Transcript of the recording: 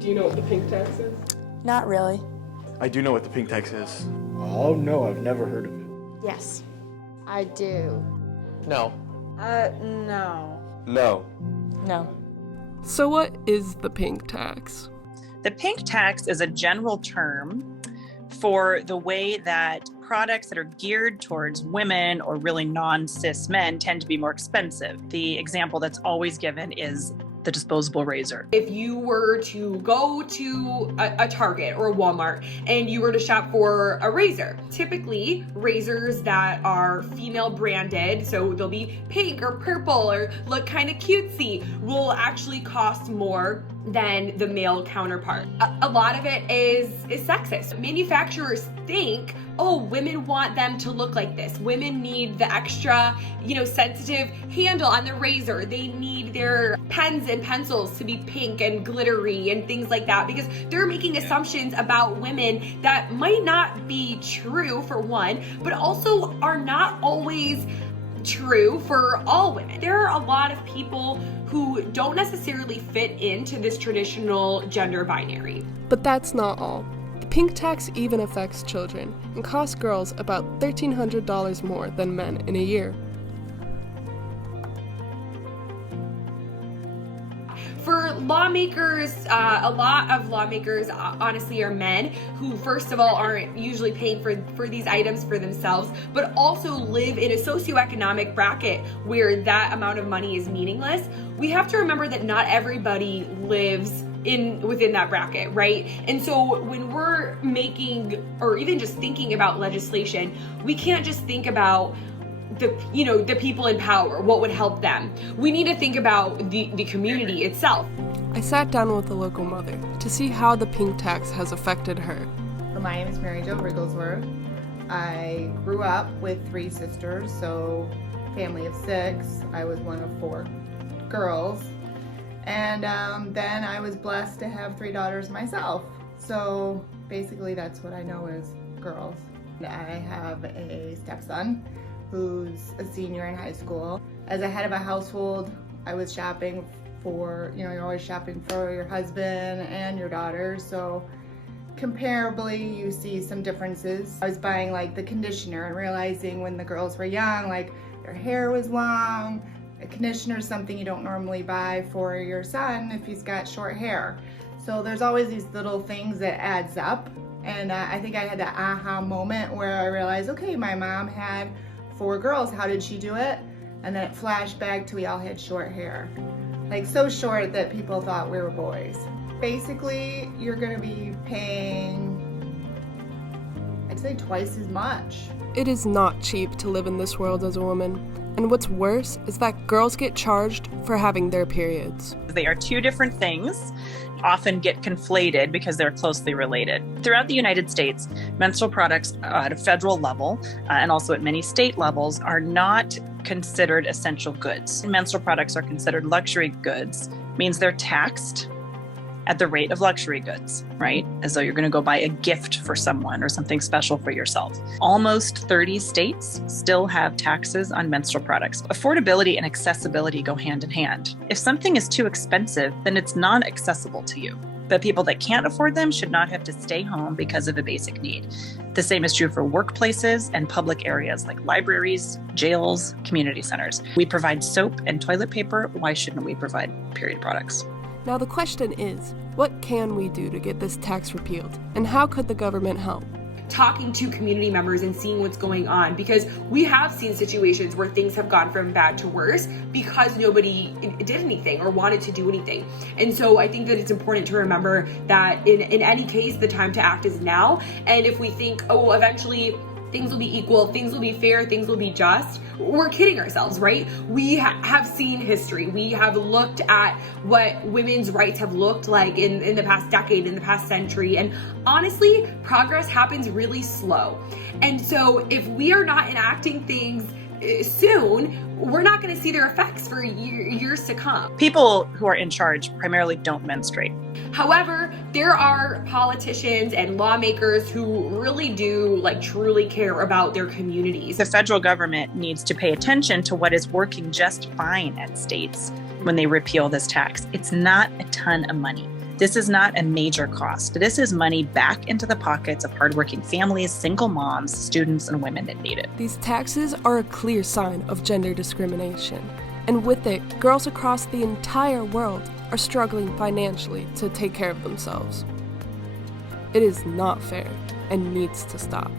Do you know what the pink tax is? Not really. I do know what the pink tax is. Oh no, I've never heard of it. Yes. I do. No. No. No. No. So what is the pink tax? The pink tax is a general term for the way that products that are geared towards women or really non-cis men tend to be more expensive. The example that's always given is the disposable razor. If you were to go to a Target or a Walmart and you were to shop for a razor, typically razors that are female branded, so they'll be pink or purple or look kind of cutesy, will actually cost more than the male counterpart. A lot of it is sexist. Manufacturers think, oh, women want them to look like this. Women need the extra, sensitive handle on the razor. They need their pens and pencils to be pink and glittery and things like that, because they're making assumptions about women that might not be true, for one, but also are not always true for all women. There are a lot of people who don't necessarily fit into this traditional gender binary. But that's not all. The pink tax even affects children and costs girls about $1,300 more than men in a year. For lawmakers, a lot of lawmakers honestly are men who, first of all, aren't usually paying for these items for themselves, but also live in a socioeconomic bracket where that amount of money is meaningless. We have to remember that not everybody lives within that bracket, right? And so when we're making or even just thinking about legislation, we can't just think about the people in power, what would help them. We need to think about the community itself. I sat down with a local mother to see how the pink tax has affected her. My name is Mary Jo Rigglesworth. I grew up with 3 sisters, so family of 6. I was one of 4 girls. And then I was blessed to have 3 daughters myself. So basically that's what I know as girls. I have a stepson who's a senior in high school. As a head of a household, I was shopping for, you're always shopping for your husband and your daughter, so comparably you see some differences. I was buying like the conditioner and realizing when the girls were young, like their hair was long. A conditioner is something you don't normally buy for your son if he's got short hair. So there's always these little things that adds up. And I think I had that aha moment where I realized, okay, my mom had 4 girls, how did she do it? And then it flashed back to we all had short hair. Like so short that people thought we were boys. Basically, you're gonna be paying, I'd say twice as much. It is not cheap to live in this world as a woman. And what's worse is that girls get charged for having their periods. They are 2 different things, often get conflated because they're closely related. Throughout the United States, menstrual products at a federal level and also at many state levels are not considered essential goods. Menstrual products are considered luxury goods, means they're taxed at the rate of luxury goods, right? As though you're going to go buy a gift for someone or something special for yourself. Almost 30 states still have taxes on menstrual products. Affordability and accessibility go hand in hand. If something is too expensive, then it's not accessible to you. But people that can't afford them should not have to stay home because of a basic need. The same is true for workplaces and public areas like libraries, jails, community centers. We provide soap and toilet paper. Why shouldn't we provide period products? Now the question is, what can we do to get this tax repealed? And how could the government help? Talking to community members and seeing what's going on, because we have seen situations where things have gone from bad to worse because nobody did anything or wanted to do anything. And so I think that it's important to remember that in any case, the time to act is now. And if we think, oh, eventually things will be equal, things will be fair, things will be just, we're kidding ourselves, right? We have seen history. We have looked at what women's rights have looked like in the past decade, in the past century. And honestly, progress happens really slow. And so if we are not enacting things soon, we're not going to see their effects for years to come. People who are in charge primarily don't menstruate. However, there are politicians and lawmakers who really do truly care about their communities. The federal government needs to pay attention to what is working just fine at states when they repeal this tax. It's not a ton of money. This is not a major cost. This is money back into the pockets of hardworking families, single moms, students, and women that need it. These taxes are a clear sign of gender discrimination, and with it, girls across the entire world are struggling financially to take care of themselves. It is not fair and needs to stop.